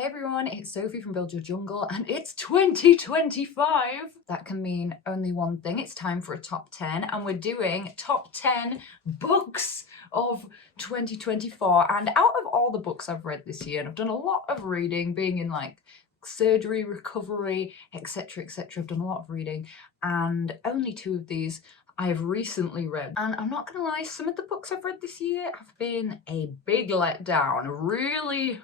Hey everyone, it's Sophie from Build Your Jungle and it's 2025. That can mean only one thing. It's time for a top 10 and we're doing top 10 books of 2024. And out of all the books I've read this year, and I've done a lot of reading, being in like surgery, recovery, etc, etc. I've done a lot of reading and only 2 of these I've recently read. And I'm not gonna lie, some of the books I've read this year have been a big letdown. Really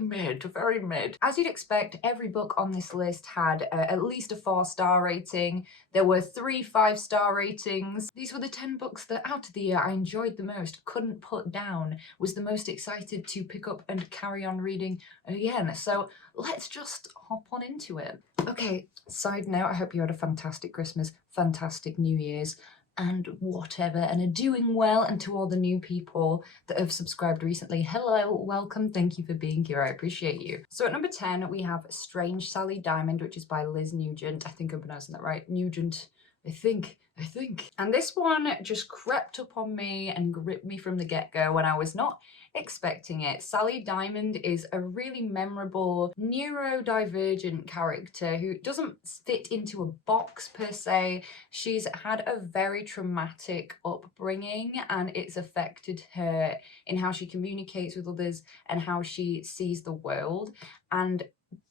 mid, very mid. As you'd expect, every book on this list had at least a 4-star rating. There were 3 5-star ratings. These were the 10 books that out of the year I enjoyed the most, couldn't put down, was the most excited to pick up and carry on reading again. So let's just hop on into it. Okay, side note, I hope you had a fantastic Christmas, fantastic New Year's, and whatever, and are doing well. And to all the new people that have subscribed recently, hello, welcome, thank you for being here, I appreciate you. So at number 10, we have Strange Sally Diamond, which is by Liz Nugent. I think I'm pronouncing that right, Nugent, I think. And this one just crept up on me and gripped me from the get-go when I was not expecting it. Sally Diamond is a really memorable neurodivergent character who doesn't fit into a box per se. She's had a very traumatic upbringing and it's affected her in how she communicates with others and how she sees the world. And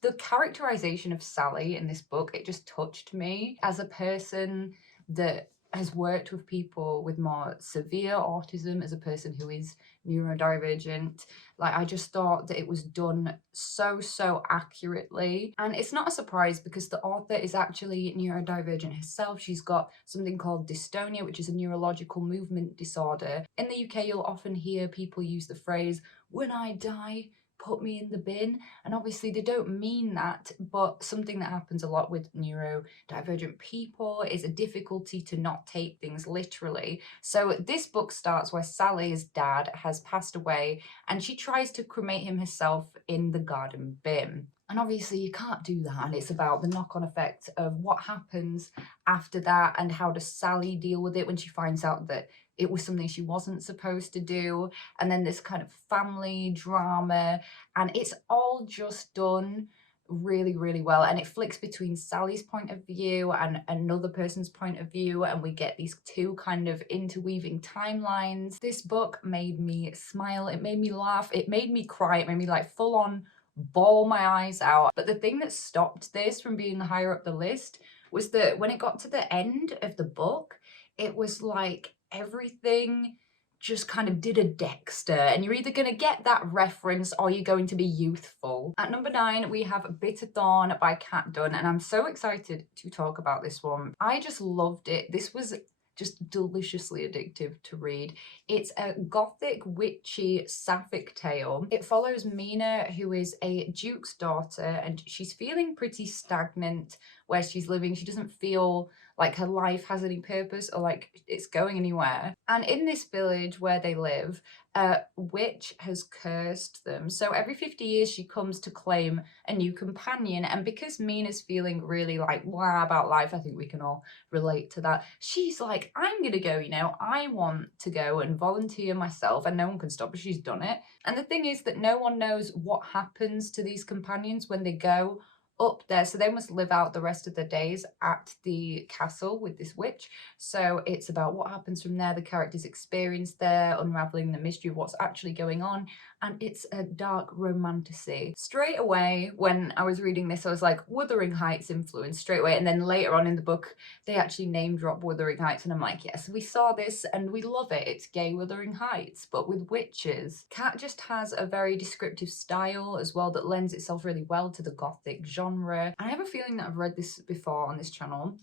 the characterization of Sally in this book, it just touched me as a person that has worked with people with more severe autism, as a person who is neurodivergent. Like, I just thought that it was done so accurately. And it's not a surprise because the author is actually neurodivergent herself. She's got something called dystonia, which is a neurological movement disorder. In the UK, you'll often hear people use the phrase, "When I die, put me in the bin," and obviously they don't mean that, but something that happens a lot with neurodivergent people is a difficulty to not take things literally. So this book starts where Sally's dad has passed away and she tries to cremate him herself in the garden bin. And obviously you can't do that, and it's about the knock-on effect of what happens after that and how does Sally deal with it when she finds out that it was something she wasn't supposed to do, and then this kind of family drama, and it's all just done really well, and it flicks between Sally's point of view and another person's point of view, and we get these 2 kind of interweaving timelines. This book made me smile, it made me laugh, it made me cry, it made me like full on bawl my eyes out. But the thing that stopped this from being higher up the list was that when it got to the end of the book, it was like everything just kind of did a Dexter, and you're either going to get that reference or you're going to be youthful. At number 9, we have Bitter Thorn by Kat Dunn, and I'm so excited to talk about this one. I just loved it. This was just deliciously addictive to read. It's a gothic, witchy, sapphic tale. It follows Mina, who is a duke's daughter, and she's feeling pretty stagnant where she's living. She doesn't feel like her life has any purpose or like it's going anywhere. And in this village where they live, a witch has cursed them. So every 50 years she comes to claim a new companion. And because Mina's feeling really like blah about life, I think we can all relate to that. She's like, I'm gonna go, you know, I want to go and volunteer myself, and no one can stop her, she's done it. And the thing is that no one knows what happens to these companions when they go up there, so they must live out the rest of their days at the castle with this witch. So it's about what happens from there, the characters' experience there, unraveling the mystery of what's actually going on, and it's a dark romantasy. Straight away when I was reading this, I was like, Wuthering Heights influence straight away, and then later on in the book they actually name drop Wuthering Heights, and I'm like, yes, we saw this and we love it. It's gay Wuthering Heights but with witches. Kat just has a very descriptive style as well that lends itself really well to the gothic genre. I have a feeling that I've read this before on this channel,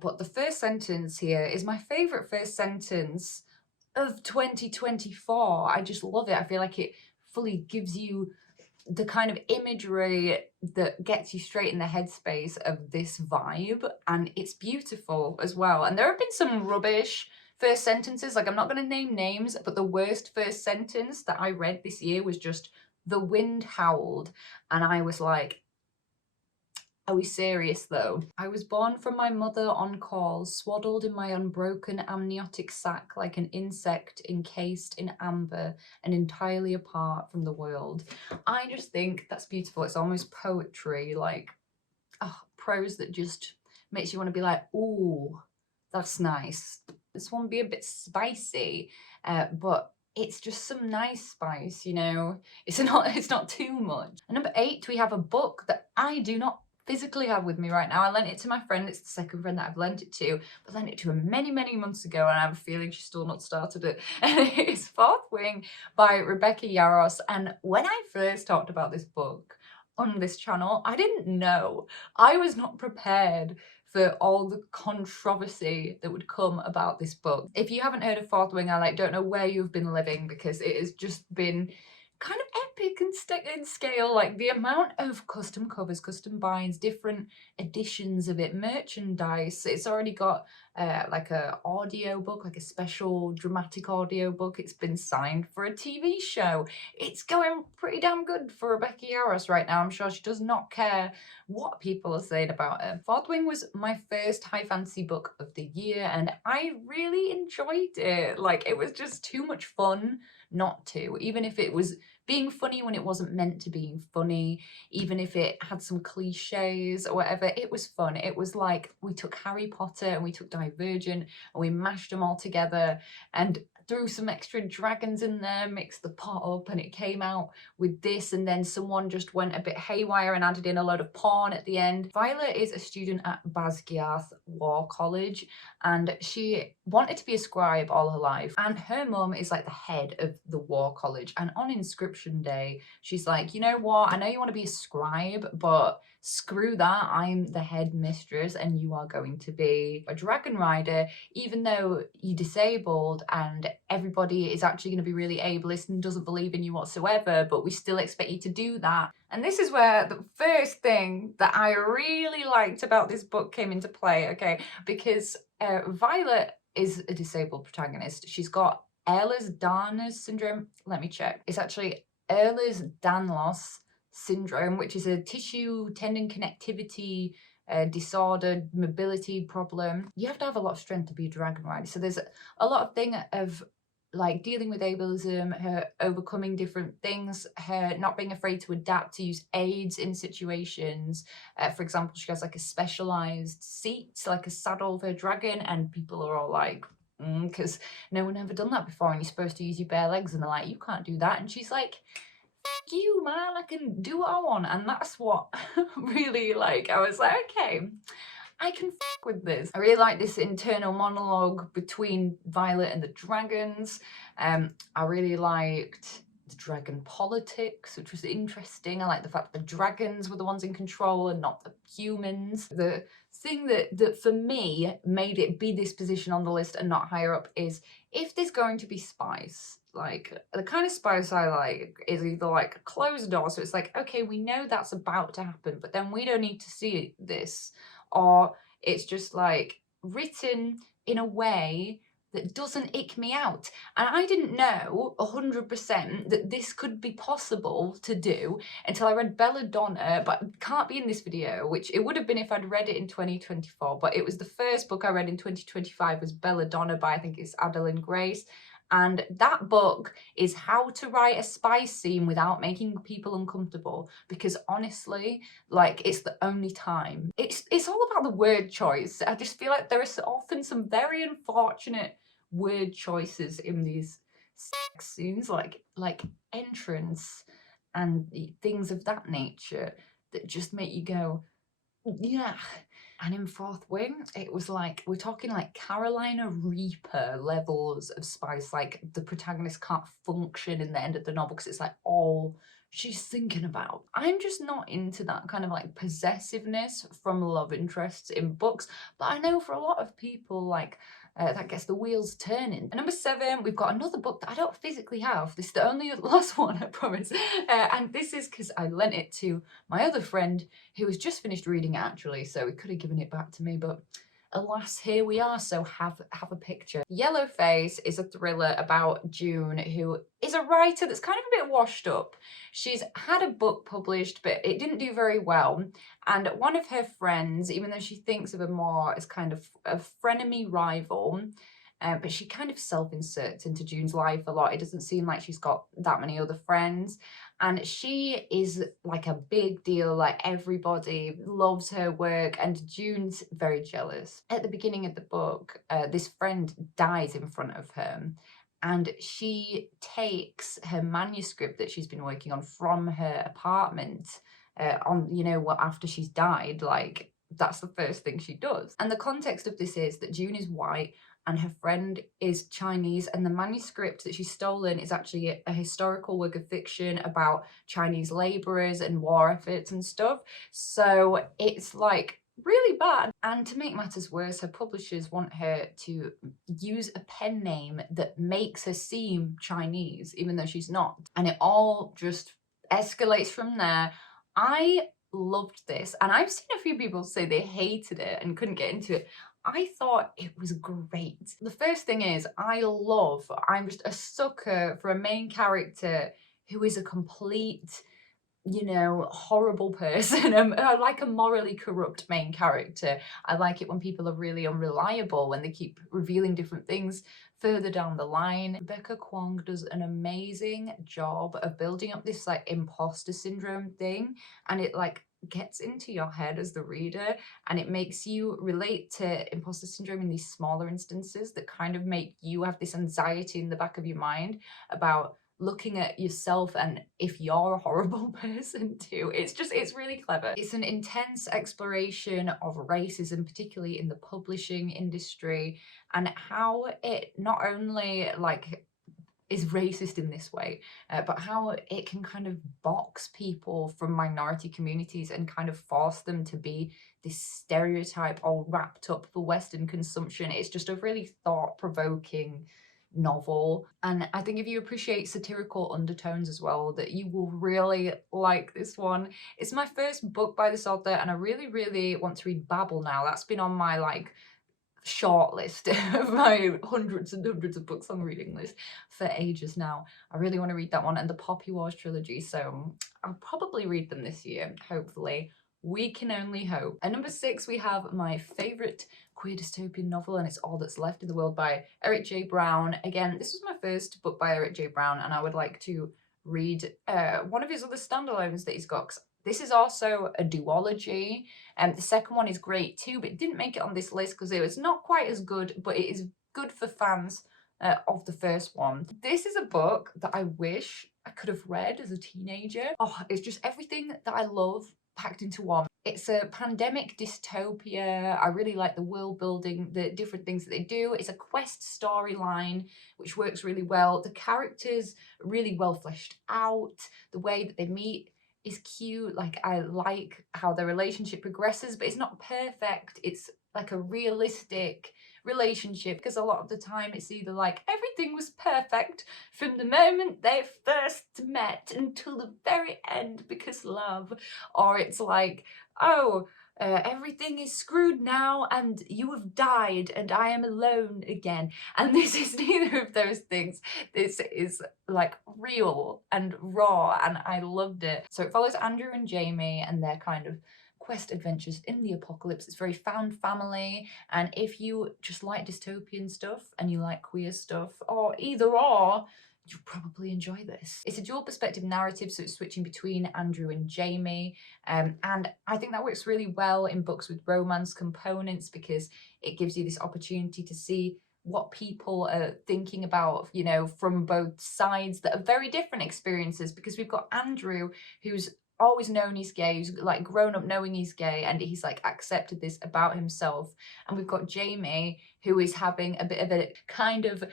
but the first sentence here is my favourite first sentence of 2024. I just love it. I feel like it fully gives you the kind of imagery that gets you straight in the headspace of this vibe, and it's beautiful as well. And there have been some rubbish first sentences, like I'm not going to name names, but the worst first sentence that I read this year was just, "The wind howled," and I was like, Are we serious though? I was born from my mother on call, swaddled in my unbroken amniotic sac like an insect encased in amber and entirely apart from the world. I just think that's beautiful. It's almost poetry, like, oh, prose that just makes you want to be like, ooh, that's nice. This one be a bit spicy, but it's just some nice spice, you know. It's not too much. And number 8, we have a book that I do not physically have with me right now. I lent it to my friend. It's the second friend that I've lent it to, but lent it to her many, many months ago, and I have a feeling she's still not started it. And it's Fourth Wing by Rebecca Yarros. And when I first talked about this book on this channel, I didn't know. I was not prepared for all the controversy that would come about this book. If you haven't heard of Fourth Wing, I don't know where you've been living, because it has just been kind of epic in scale. Like the amount of custom covers, custom binds, different editions of it, merchandise. It's already got like a audio book, like a special dramatic audio book. It's been signed for a TV show. It's going pretty damn good for Rebecca Yarros right now. I'm sure she does not care what people are saying about her. Fourth Wing was my first high fantasy book of the year, and I really enjoyed it. Like, it was just too much fun not to, even if it was being funny when it wasn't meant to be funny, even if it had some cliches or whatever, it was fun. It was like we took Harry Potter and we took Divergent and we mashed them all together and threw some extra dragons in there, mixed the pot up, and it came out with this. And then someone just went a bit haywire and added in a load of porn at the end. Violet is a student at Basgiath War College, and she wanted to be a scribe all her life. And her mum is like the head of the War College. And on inscription day, she's like, you know what? I know you want to be a scribe, but screw that. I'm the head mistress and you are going to be a dragon rider, even though you're disabled and everybody is actually going to be really ableist and doesn't believe in you whatsoever, but we still expect you to do that. And this is where the first thing that I really liked about this book came into play, okay? Because Violet is a disabled protagonist. She's got Ehlers-Danlos syndrome. Let me check. It's actually Ehlers-Danlos syndrome, which is a tissue tendon connectivity disorder, mobility problem. You have to have a lot of strength to be a dragon rider. So there's a lot of thing of like dealing with ableism, her overcoming different things, her not being afraid to adapt, to use aids in situations. For example, she has like a specialized seat, like a saddle for her dragon, and people are all like, because no one ever done that before, and you're supposed to use your bare legs, and they're like, you can't do that. And she's like, fuck you, man, I can do what I want. And that's what really, like, I was like, okay, I can fuck with this. I really like this internal monologue between Violet and the dragons. I really liked the dragon politics, which was interesting. I like the fact that the dragons were the ones in control and not the humans. The thing that for me made it be this position on the list and not higher up is, if there's going to be spice, like the kind of spice I like is either like a closed door, so it's like, okay, we know that's about to happen, but then we don't need to see this, or it's just like written in a way that doesn't ick me out. And I didn't know 100% that this could be possible to do until I read Belladonna, but can't be in this video, which it would have been if I'd read it in 2024, but it was the first book I read in 2025 was Belladonna by, I think it's Adeline Grace. And that book is how to write a spice scene without making people uncomfortable. Because honestly, like, it's the only time. It's all about the word choice. I just feel like there is often some very unfortunate word choices in these sex scenes, like entrance and things of that nature that just make you go, yeah. And in Fourth Wing, it was like, we're talking like Carolina Reaper levels of spice. Like, the protagonist can't function in the end of the novel because it's like all she's thinking about. I'm just not into that kind of like possessiveness from love interests in books, but I know for a lot of people, like, that gets the wheels turning. And number 7, we've got another book that I don't physically have. This is the only last one, I promise. And this is because I lent it to my other friend who has just finished reading it, actually, so he could have given it back to me, but alas, here we are, so have a picture. Yellowface is a thriller about June, who is a writer that's kind of a bit washed up. She's had a book published, but it didn't do very well. And one of her friends, even though she thinks of her more as kind of a frenemy rival, but she kind of self-inserts into June's life a lot. It doesn't seem like she's got that many other friends. And she is like a big deal, like everybody loves her work, and June's very jealous. At the beginning of the book, this friend dies in front of her, and she takes her manuscript that she's been working on from her apartment after she's died, like that's the first thing she does. And the context of this is that June is white and her friend is Chinese, and the manuscript that she's stolen is actually a historical work of fiction about Chinese laborers and war efforts and stuff. So it's like really bad. And to make matters worse, her publishers want her to use a pen name that makes her seem Chinese, even though she's not. And it all just escalates from there. I loved this, and I've seen a few people say they hated it and couldn't get into it. I thought it was great. The first thing is, I'm just a sucker for a main character who is a complete, horrible person. I like a morally corrupt main character. I like it when people are really unreliable, when they keep revealing different things further down the line. Rebecca Kwong does an amazing job of building up this like imposter syndrome thing, and it like gets into your head as the reader, and it makes you relate to imposter syndrome in these smaller instances that kind of make you have this anxiety in the back of your mind about looking at yourself and if you're a horrible person too. It's really clever. It's an intense exploration of racism, particularly in the publishing industry, and how it not only like is racist in this way, but how it can kind of box people from minority communities and kind of force them to be this stereotype all wrapped up for Western consumption. It's just a really thought-provoking novel, and I think if you appreciate satirical undertones as well, that you will really like this one. It's my first book by this author, and I really want to read Babel now. That's been on my like short list of my hundreds and hundreds of books on reading list for ages now. I really want to read that one and the Poppy Wars trilogy, so I'll probably read them this year, hopefully. We can only hope. At number 6, we have my favourite queer dystopian novel, and it's All That's Left in the World by Eric J. Brown. Again, this was my first book by Eric J. Brown, and I would like to read one of his other standalones that he's got, 'cause this is also a duology, and the second one is great too, but it didn't make it on this list because it was not quite as good, but it is good for fans of the first one. This is a book that I wish I could have read as a teenager. Oh, it's just everything that I love packed into one. It's a pandemic dystopia. I really like the world building, the different things that they do. It's a quest storyline, which works really well. The characters are really well fleshed out. The way that they meet is cute. Like, I like how their relationship progresses, but it's not perfect. It's like a realistic relationship, because a lot of the time it's either like everything was perfect from the moment they first met until the very end because love, or it's like, oh, everything is screwed now and you have died and I am alone again. And this is neither of those things. This is like real and raw, and I loved it. So it follows Andrew and Jamie and their kind of quest adventures in the apocalypse. It's very found family, and if you just like dystopian stuff and you like queer stuff, or either or, you'll probably enjoy this. It's a dual perspective narrative, so it's switching between Andrew and Jamie, and I think that works really well in books with romance components, because it gives you this opportunity to see what people are thinking about, from both sides that are very different experiences. Because we've got Andrew, who's always known he's gay, who's like grown up knowing he's gay, and he's like accepted this about himself. And we've got Jamie, who is having a bit of a kind of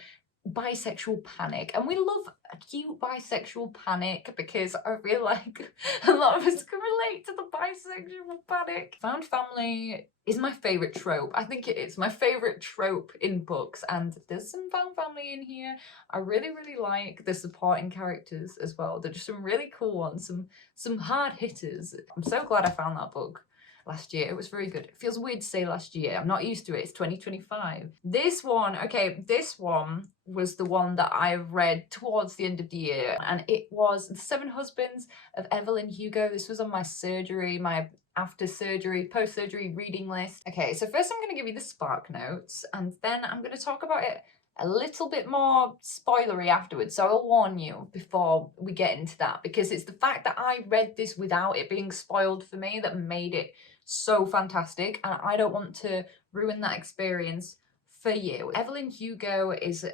bisexual panic, and we love a cute bisexual panic because I feel like a lot of us can relate to the bisexual panic. Found family is my favorite trope. I think it is my favorite trope in books, and there's some found family in here. I really like the supporting characters as well. They're just some really cool ones, some hard hitters. I'm so glad I found that book. last year. It was very good. It feels weird to say last year. I'm not used to it. It's 2025. This one, okay, this one was the one that I read towards the end of the year, and it was The Seven Husbands of Evelyn Hugo. This was on my surgery, my after surgery, post-surgery reading list. Okay, so first I'm going to give you the spark notes, and then I'm going to talk about it a little bit more spoilery afterwards, so I'll warn you before we get into that, because it's the fact that I read this without it being spoiled for me that made it so fantastic, and I don't want to ruin that experience for you. Evelyn Hugo is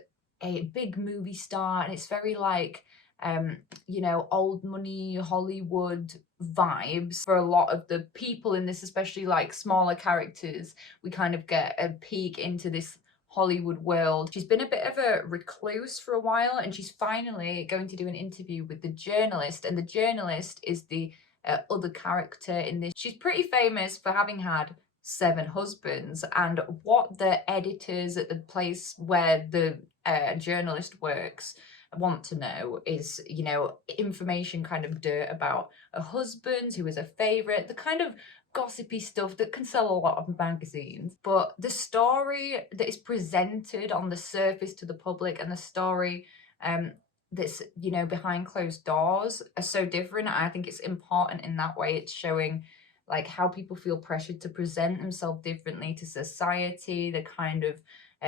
a big movie star, and it's very like you know, old money Hollywood vibes for a lot of the people in this, especially like smaller characters. We kind of get a peek into this Hollywood world. She's been a bit of a recluse for a while, and she's finally going to do an interview with the journalist, and the journalist is the other character in this. She's pretty famous for having had 7 husbands, and what the editors at the place where the journalist works want to know is, you know, information, kind of dirt about a husband who is a favorite, the kind of gossipy stuff that can sell a lot of magazines. But the story that is presented on the surface to the public, and the story that's, you know, behind closed doors, are so different. I think it's important in that way. It's showing like how people feel pressured to present themselves differently to society, the kind of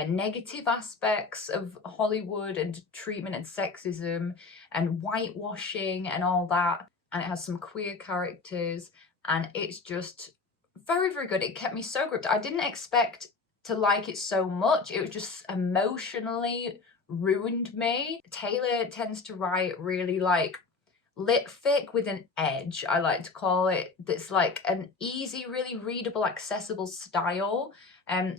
negative aspects of Hollywood and treatment and sexism and whitewashing and all that. And it has some queer characters, and it's just very, very good. It kept me so gripped. I didn't expect to like it so much. It was just emotionally ruined me. Taylor tends to write really like lit fic with an edge, I like to call it, that's like an easy, really readable, accessible style.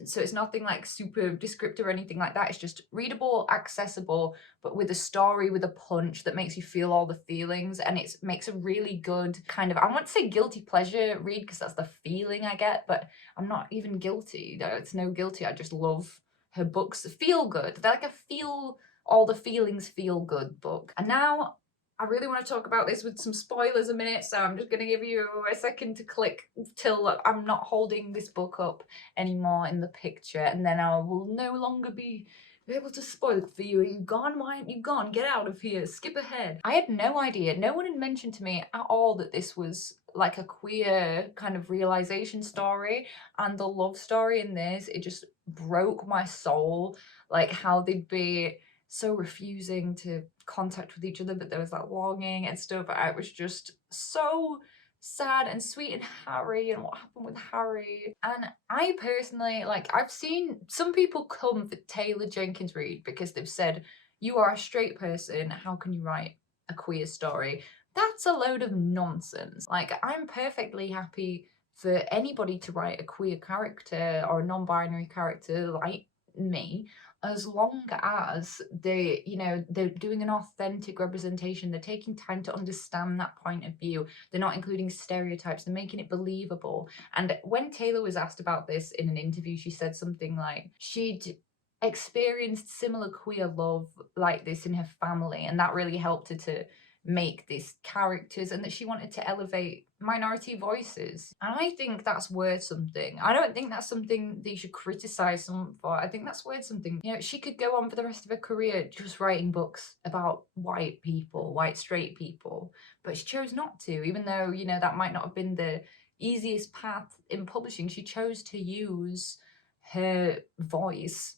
So it's nothing like super descriptive or anything like that. It's just readable, accessible, but with a story, with a punch that makes you feel all the feelings. And it makes a really good kind of, I want to say guilty pleasure read, because that's the feeling I get, but I'm not even guilty. No, it's no guilty. I just love her books. Feel good. They're like a feel, all the feelings feel good book. And now I really want to talk about this with some spoilers a minute, so I'm just going to give you a second to click till I'm not holding this book up anymore in the picture, and then I will no longer be able to spoil it for you. Are you gone? Why aren't you gone? Get out of here. Skip ahead. I had no idea. No one had mentioned to me at all that this was like a queer kind of realization story, and the love story in this, it just broke my soul. Like how they'd be so refusing to contact with each other, but there was that longing and stuff. I was just so sad and sweet, and Harry and what happened with Harry. And I personally, like, I've seen some people come for Taylor Jenkins Reid because they've said, you are a straight person, how can you write a queer story? That's a load of nonsense. Like, I'm perfectly happy for anybody to write a queer character or a non-binary character like me, as long as they, you know, they're doing an authentic representation, they're taking time to understand that point of view, they're not including stereotypes, they're making it believable. And when Taylor was asked about this in an interview, she said something like she'd experienced similar queer love like this in her family, and that really helped her to make these characters, and that she wanted to elevate minority voices. And I think that's worth something. I don't think that's something that you should criticize someone for. I think that's worth something. You know, she could go on for the rest of her career just writing books about white people, white straight people, but she chose not to, even though, you know, that might not have been the easiest path in publishing. She chose to use her voice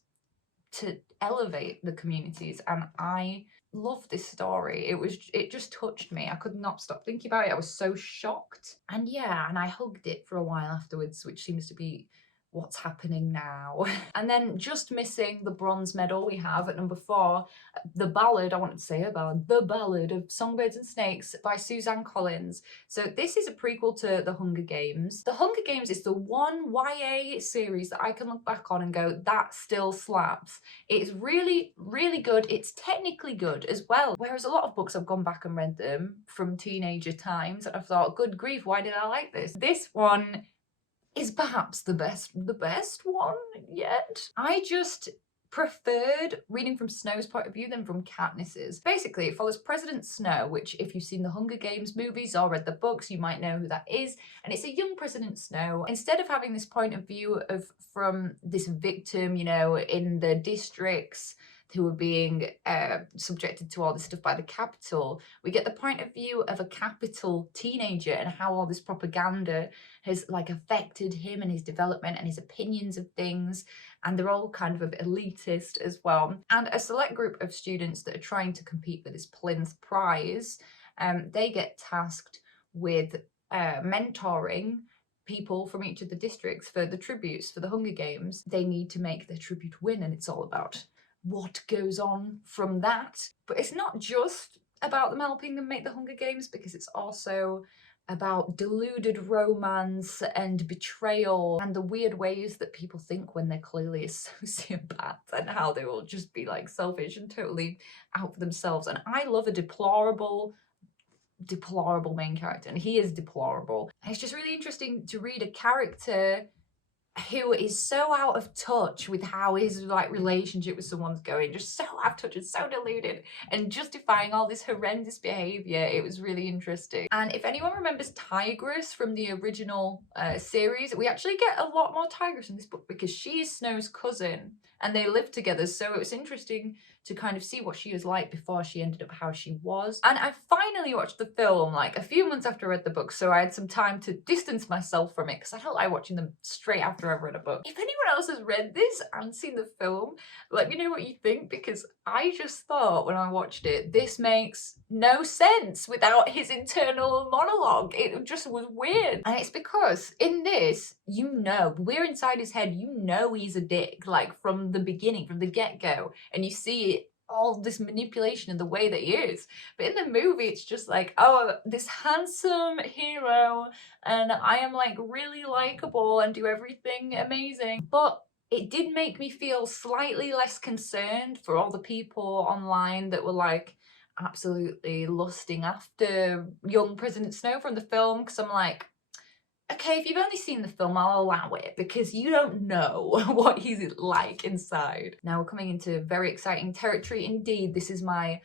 to elevate the communities, and I love this story. It just touched me. I could not stop thinking about it. I was so shocked, and yeah, and I hugged it for a while afterwards, which seems to be what's happening now. And then just missing the bronze medal, we have at number 4 the ballad, I wanted to say a ballad, The Ballad of Songbirds and Snakes by Suzanne Collins. So this is a prequel to The Hunger Games. The Hunger Games is the one YA series that I can look back on and go, that still slaps. It's really, really good. It's technically good as well. Whereas a lot of books, I've gone back and read them from teenager times, and I've thought, good grief, why did I like this? This one is perhaps the best one yet. I just preferred reading from Snow's point of view than from Katniss's. Basically, it follows President Snow, which if you've seen the Hunger Games movies or read the books, you might know who that is. And it's a young President Snow. Instead of having this point of view from this victim, you know, in the districts who are being subjected to all this stuff by the Capitol, we get the point of view of a Capitol teenager and how all this propaganda has like affected him and his development and his opinions of things. And they're all kind of a bit elitist as well. And a select group of students that are trying to compete for this Plinth Prize, they get tasked with mentoring people from each of the districts for the tributes for the Hunger Games. They need to make their tribute win, and it's all about what goes on from that. But it's not just about them helping them make the Hunger Games, because it's also about deluded romance and betrayal and the weird ways that people think when they're clearly a sociopath, and how they will just be like selfish and totally out for themselves. And I love a deplorable main character, and he is deplorable. And it's just really interesting to read a character who is so out of touch with how his like relationship with someone's going, just so out of touch and so deluded and justifying all this horrendous behavior. It was really interesting. And if anyone remembers Tigress from the original series, we actually get a lot more Tigress in this book because she is Snow's cousin and they live together. So it was interesting to kind of see what she was like before she ended up how she was. And I finally watched the film like a few months after I read the book, so I had some time to distance myself from it because I don't like watching them straight after I've read a book. If anyone else has read this and seen the film, let me know what you think, because I just thought when I watched it, this makes no sense without his internal monologue. It just was weird. And it's because in this, you know, we're inside his head, you know he's a dick, like from the beginning, from the get-go, and you see it, all this manipulation in the way that he is. But in the movie, it's just like, oh, this handsome hero, and I am like really likable and do everything amazing. But it did make me feel slightly less concerned for all the people online that were like absolutely lusting after young President Snow from the film, because I'm like, okay, if you've only seen the film, I'll allow it, because you don't know what he's like inside. Now we're coming into very exciting territory indeed. This is my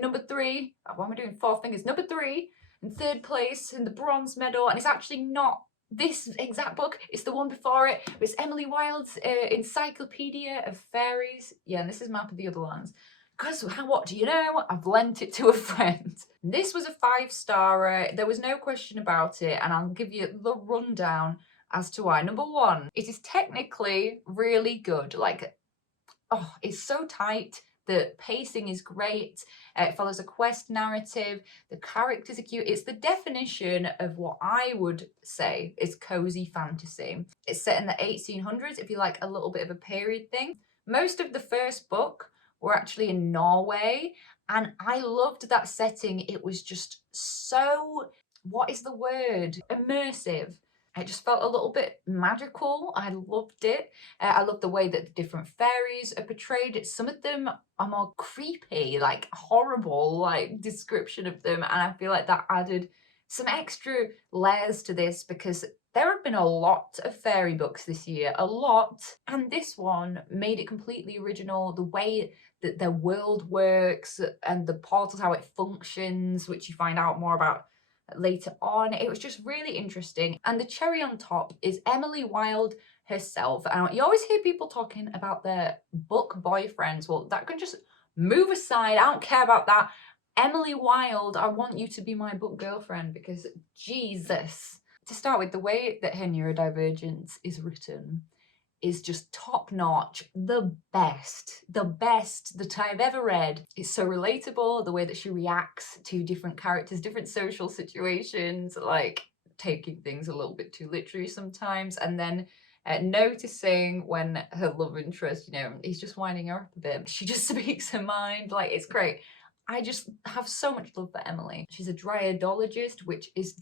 number 3. Why am I doing 4 fingers? Number 3 in 3rd place in the bronze medal, and it's actually not this exact book, it's the one before it. It's Emily Wilde's Encyclopedia of Fairies. Yeah, and this is Map of the Other Lands. Because what do you know? I've lent it to a friend. This was a 5-starer. There was no question about it, and I'll give you the rundown as to why. Number 1, it is technically really good. Like, oh, it's so tight. The pacing is great. It follows a quest narrative. The characters are cute. It's the definition of what I would say is cozy fantasy. It's set in the 1800s, if you like a little bit of a period thing. Most of the first book were actually in Norway, and I loved that setting. It was just so, what is the word? Immersive. It just felt a little bit magical. I loved it. I love the way that the different fairies are portrayed. Some of them are more creepy, like horrible, like description of them. And I feel like that added some extra layers to this, because there have been a lot of fairy books this year, a lot. And this one made it completely original. The way that their world works and the portals, how it functions, which you find out more about later on. It was just really interesting. And the cherry on top is Emily Wilde herself. And you always hear people talking about their book boyfriends. Well, that can just move aside. I don't care about that. Emily Wilde, I want you to be my book girlfriend, because Jesus. To start with, the way that her neurodivergence is written is just top notch, the best that I've ever read. It's so relatable, the way that she reacts to different characters, different social situations, like taking things a little bit too literally sometimes, and then noticing when her love interest, you know, he's just winding her up a bit. She just speaks her mind, like, it's great. I just have so much love for Emily. She's a dryadologist, which is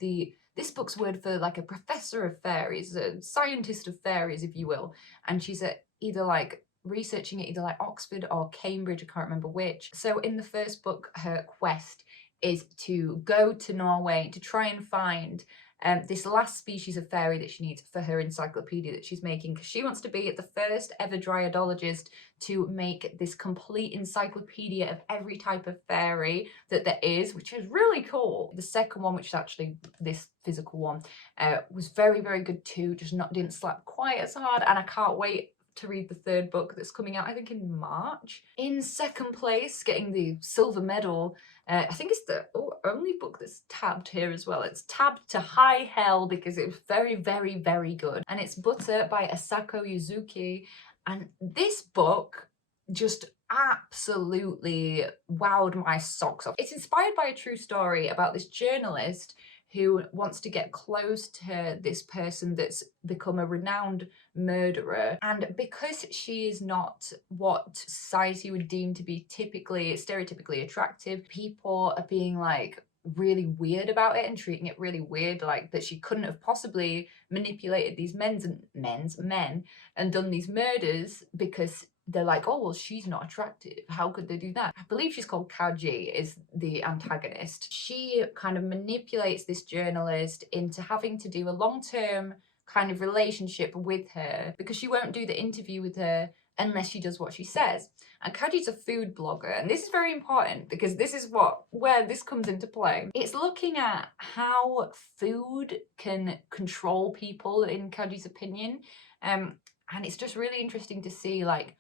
this book's word for like a professor of fairies, a scientist of fairies, if you will. And she's either like researching at either like Oxford or Cambridge, I can't remember which. So in the first book, her quest is to go to Norway to try and find this last species of fairy that she needs for her encyclopedia that she's making, because she wants to be the first ever dryadologist to make this complete encyclopedia of every type of fairy that there is, which is really cool. The second one, which is actually this physical one, was very, very good too, just didn't slap quite as hard, and I can't wait to read the third book that's coming out, I think in March. In second place, getting the silver medal, I think it's the only book that's tabbed here as well. It's tabbed to high hell because it was very, very, very good. And it's Butter by Asako Yuzuki. And this book just absolutely wowed my socks off. It's inspired by a true story about this journalist who wants to get close to this person that's become a renowned murderer. And because she is not what society would deem to be stereotypically attractive, people are being like really weird about it and treating it really weird, like that she couldn't have possibly manipulated these men and done these murders because they're like, oh, well, she's not attractive. How could they do that? I believe she's called Kaji, is the antagonist. She kind of manipulates this journalist into having to do a long-term kind of relationship with her because she won't do the interview with her unless she does what she says. And Kaji's a food blogger, and this is very important because this is where this comes into play. It's looking at how food can control people, in Kaji's opinion, and it's just really interesting to see like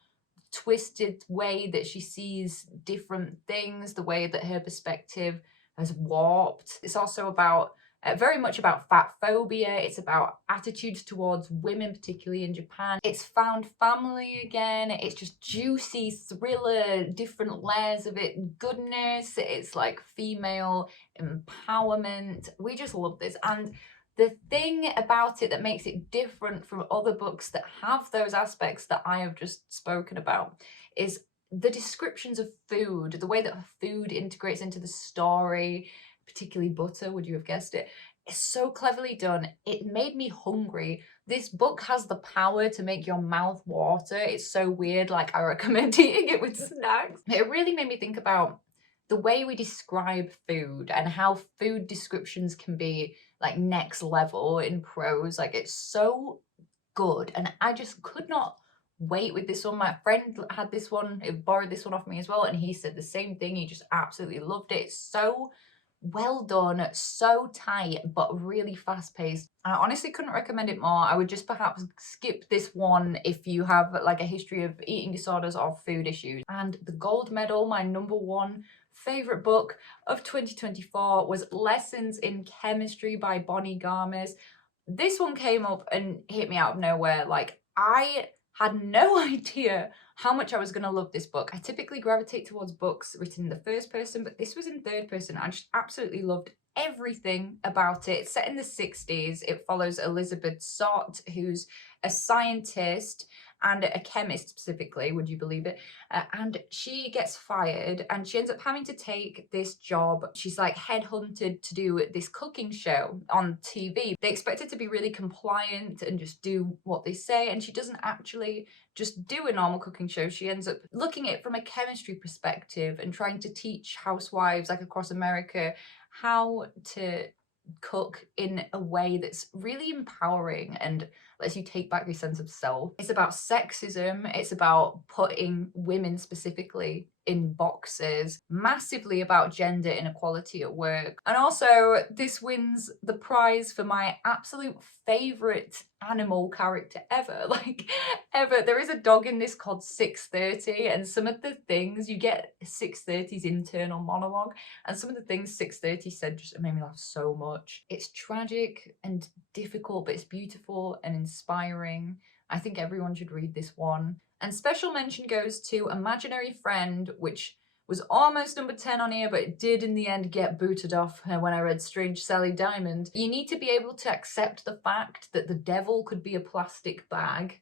twisted way that she sees different things, the way that her perspective has warped. It's also about very much about fat phobia. It's about attitudes towards women, particularly in Japan. It's found family again. It's just juicy thriller, different layers of it, goodness. It's like female empowerment. We just love this. And the thing about it that makes it different from other books that have those aspects that I have just spoken about is the descriptions of food, the way that food integrates into the story, particularly butter, would you have guessed it? It's so cleverly done. It made me hungry. This book has the power to make your mouth water. It's so weird, like I recommend eating it with snacks. It really made me think about the way we describe food and how food descriptions can be like next level in prose. Like it's so good, and I just could not wait with this one. My friend had this one, he borrowed this one off me as well, and he said the same thing. He just absolutely loved it. It's so well done, so tight, but really fast paced. I honestly couldn't recommend it more. I would just perhaps skip this one if you have like a history of eating disorders or food issues. And the gold medal, my #1 favorite book of 2024, was Lessons in Chemistry by Bonnie Garmis. This one came up and hit me out of nowhere. Like, I had no idea how much I was going to love this book. I typically gravitate towards books written in the first person, but this was in third person. I just absolutely loved everything about it. It's set in the 60s. It follows Elizabeth Sott, who's a scientist and a chemist specifically, would you believe it? And she gets fired and she ends up having to take this job. She's like headhunted to do this cooking show on TV. They expect her to be really compliant and just do what they say, and she doesn't actually just do a normal cooking show. She ends up looking at it from a chemistry perspective and trying to teach housewives like across America how to cook in a way that's really empowering and lets you take back your sense of self. It's about sexism, it's about putting women specifically in boxes, massively about gender inequality at work. And also this wins the prize for my absolute favorite animal character ever, like ever. There is a dog in this called 630, and some of the things you get 630's internal monologue, and some of the things 630 said just made me laugh so much. It's tragic and difficult, but it's beautiful and inspiring. I think everyone should read this one. And special mention goes to Imaginary Friend, which was almost #10 on here, but it did in the end get booted off when I read Strange Sally Diamond. You need to be able to accept the fact that the devil could be a plastic bag,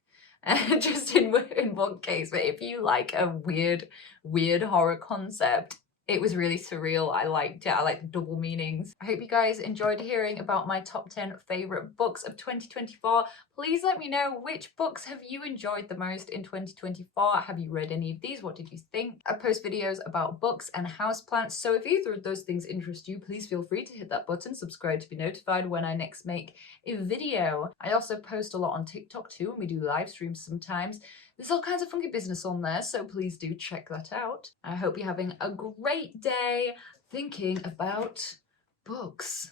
just in one case. But if you like a weird horror concept, It was really surreal. I liked it. I like the double meanings. I hope you guys enjoyed hearing about my top 10 favourite books of 2024. Please let me know which books have you enjoyed the most in 2024. Have you read any of these? What did you think? I post videos about books and houseplants, so if either of those things interest you, please feel free to hit that button, subscribe to be notified when I next make a video. I also post a lot on TikTok too, and we do live streams sometimes. There's all kinds of funky business on there, so please do check that out. I hope you're having a great day thinking about books.